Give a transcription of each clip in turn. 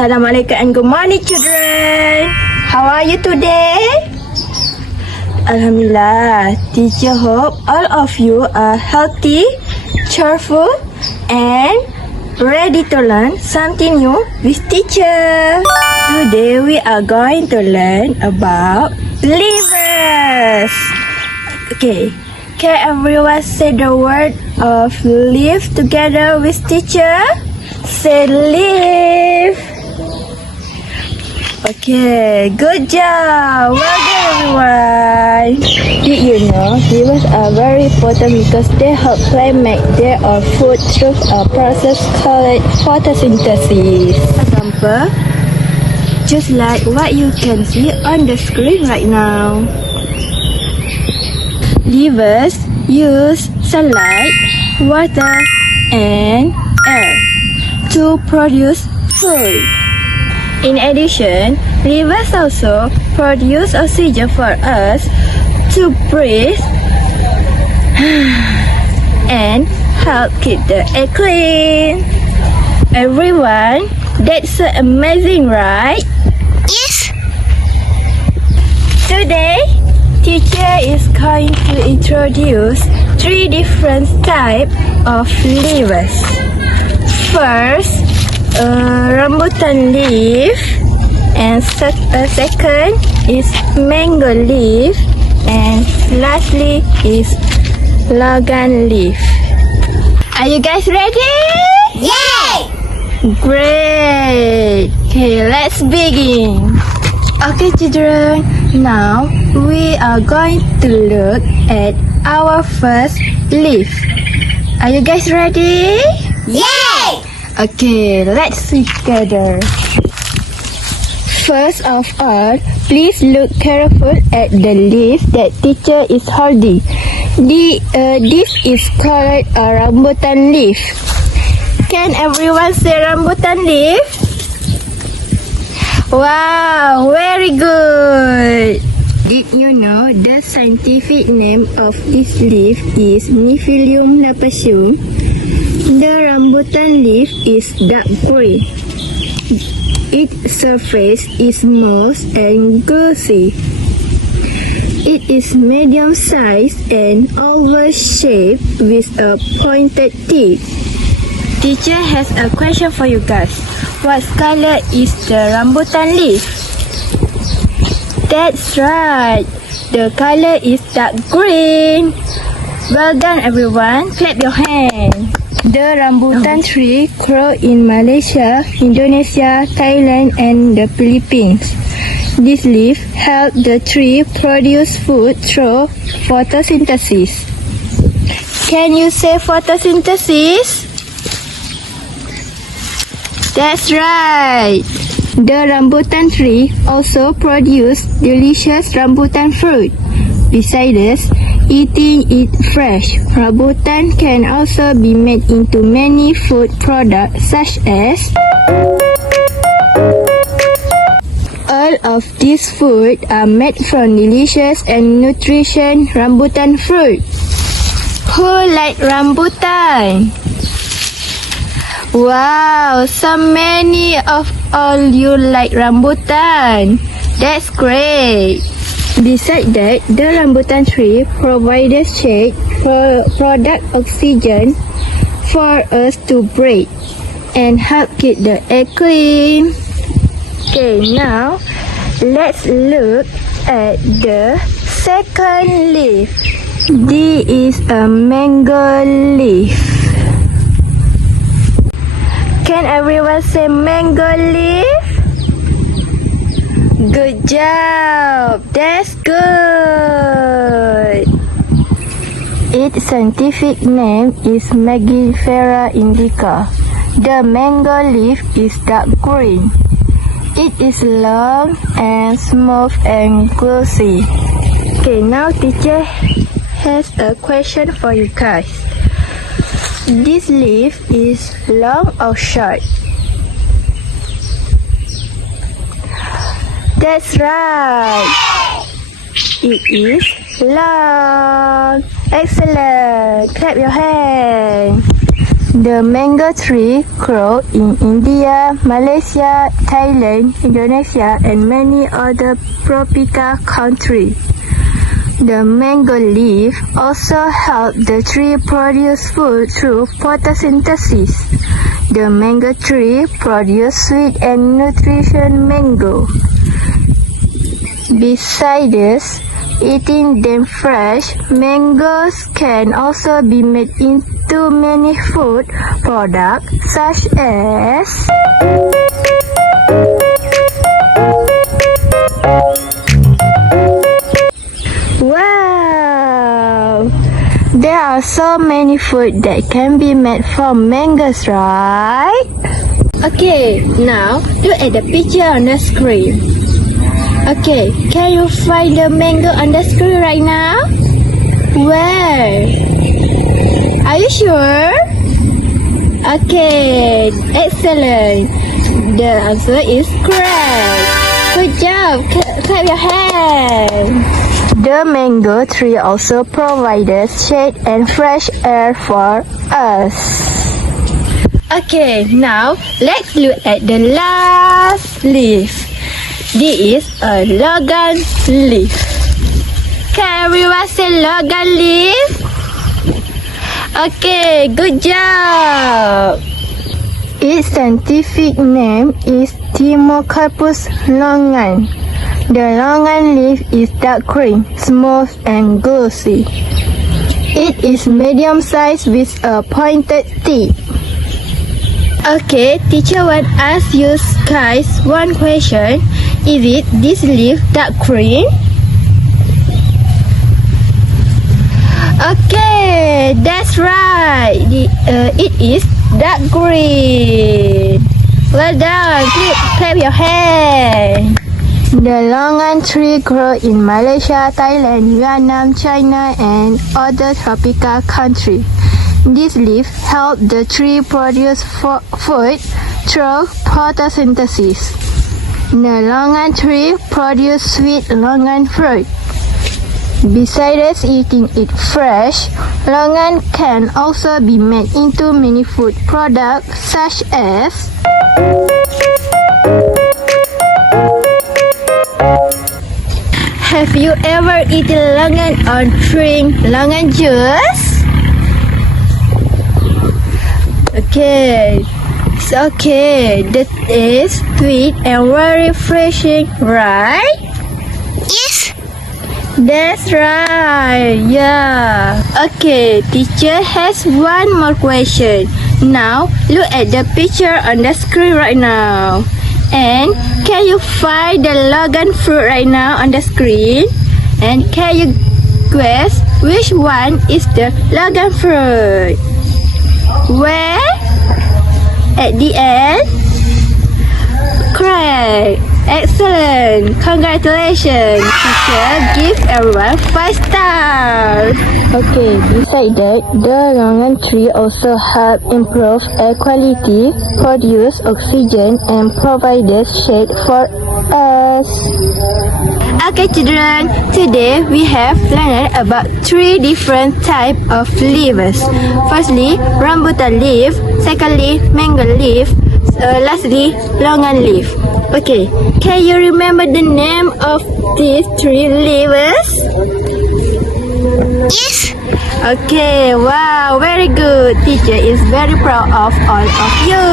Assalamualaikum and good morning, children. How are you today? Alhamdulillah. Teacher hope all of you are healthy, cheerful, and ready to learn something new with teacher. Today we are going to learn about livers. Okay. Can everyone say the word of live together with teacher? Say live. Okay, good job. Well done, everyone. Did you know livers are very important because they help plant make their own food through a process called photosynthesis. For example, just like what you can see on the screen right now. Livers use sunlight, water, and air to produce food. In addition, livers also produce oxygen for us to breathe and help keep the air clean. Everyone, that's so amazing, right? Yes. Today, teacher is going to introduce 3 different types of livers. First, rambutan leaf, and second is mango leaf, and lastly is logan leaf. Are you guys ready? Yay! Great! Okay, let's begin. Okay, children, now we are going to look at our first leaf. Are you guys ready? Yay! Okay, let's see together. First of all, please look careful at the leaf that teacher is holding. This is called a rambutan leaf. Can everyone say rambutan leaf? Wow, very good. Did you know the scientific name of this leaf is Nephilium lapacum? The rambutan leaf is dark green. Its surface is smooth and glossy. It is medium sized and oval shaped with a pointed tip. Teacher has a question for you guys. What color is the rambutan leaf? That's right. The color is dark green. Well done, everyone. Clap your hands. The rambutan tree grows in Malaysia, Indonesia, Thailand, and the Philippines. This leaf helps the tree produce food through photosynthesis. Can you say photosynthesis? That's right. The rambutan tree also produces delicious rambutan fruit. Besides eating it fresh, rambutan can also be made into many food products such as all of these food are made from delicious and nutritious rambutan fruit. Who like rambutan? Wow, so many of all you like rambutan. That's great. Besides that, the rambutan tree provides shade for product oxygen for us to breathe and help keep the air clean. Okay, now let's look at the second leaf. This is a mango leaf. Can everyone say mango leaf? Good job! That's good! Its scientific name is Mangifera indica. The mango leaf is dark green. It is long and smooth and glossy. Okay, now teacher has a question for you guys. This leaf is long or short? That's right. It is long. Excellent. Clap your hands. The mango tree grows in India, Malaysia, Thailand, Indonesia, and many other tropical countries. The mango leaf also helps the tree produce food through photosynthesis. The mango tree produces sweet and nutritious mango. Besides eating them fresh, mangoes can also be made into many food products such as wow! There are so many food that can be made from mangoes, right? Okay, now look at the picture on the screen. Okay, can you find the mango on the screen right now? Where? Are you sure? Okay, excellent. The answer is correct. Good job. Clap your hands. The mango tree also provides shade and fresh air for us. Okay, now let's look at the last leaf. This is a logan leaf. Can everyone say logan leaf? Okay, good job. Its scientific name is Timocarpus longan. The longan leaf is dark green, smooth and glossy. It is medium-sized with a pointed tip. Okay, teacher want ask you guys one question. Is it this leaf dark green? Okay, that's right. It is dark green. Well done. Clap your hand. The longan tree grows in Malaysia, Thailand, Vietnam, China, and other tropical countries. This leaf helps the tree produce food through photosynthesis. The longan tree produces sweet longan fruit. Besides eating it fresh, longan can also be made into many food products such as Have you ever eaten longan or drink longan juice? Okay. It's okay. That is sweet and very refreshing, right? Yes. That's right. Yeah. Okay. Teacher has one more question. Now look at the picture on the screen right now. And can you find the longan fruit right now on the screen? And can you guess which one is the longan fruit? Where? At the end? Correct. Excellent. Congratulations. Teacher, give everyone 5 stars. Okay, besides that, the longan tree also help improve air quality, produce oxygen, and provides shade for us. Okay, children, today we have learned about 3 different types of leaves. Firstly, rambutan leaf. Secondly, mango leaf. Lastly, longan leaf. Okay, can you remember the name of these 3 leaves? Yes. Okay, wow, very good. Teacher is very proud of all of you.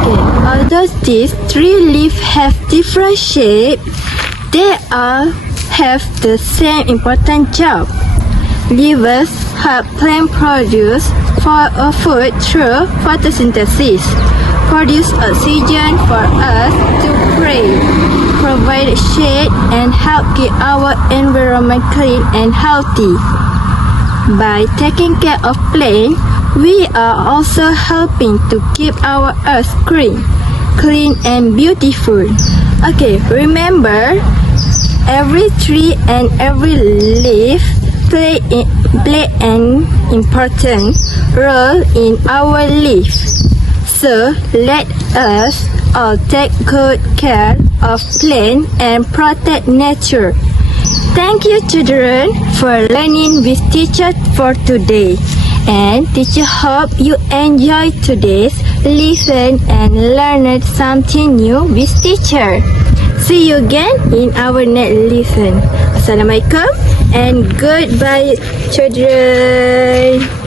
Okay, although these 3 leaves have different shape, they all have the same important job. Leaves help plant produce food through photosynthesis, produce oxygen for us to breathe, provide shade, and help keep our environment clean and healthy. By taking care of plants, we are also helping to keep our earth clean and beautiful. Okay, remember, every tree and every leaf play an important role in our life. So let us all take good care of plants and protect nature. Thank you, children, for learning with teacher for today. And teacher hope you enjoy today's lesson and learned something new with teacher. See you again in our next lesson. Assalamualaikum and goodbye children.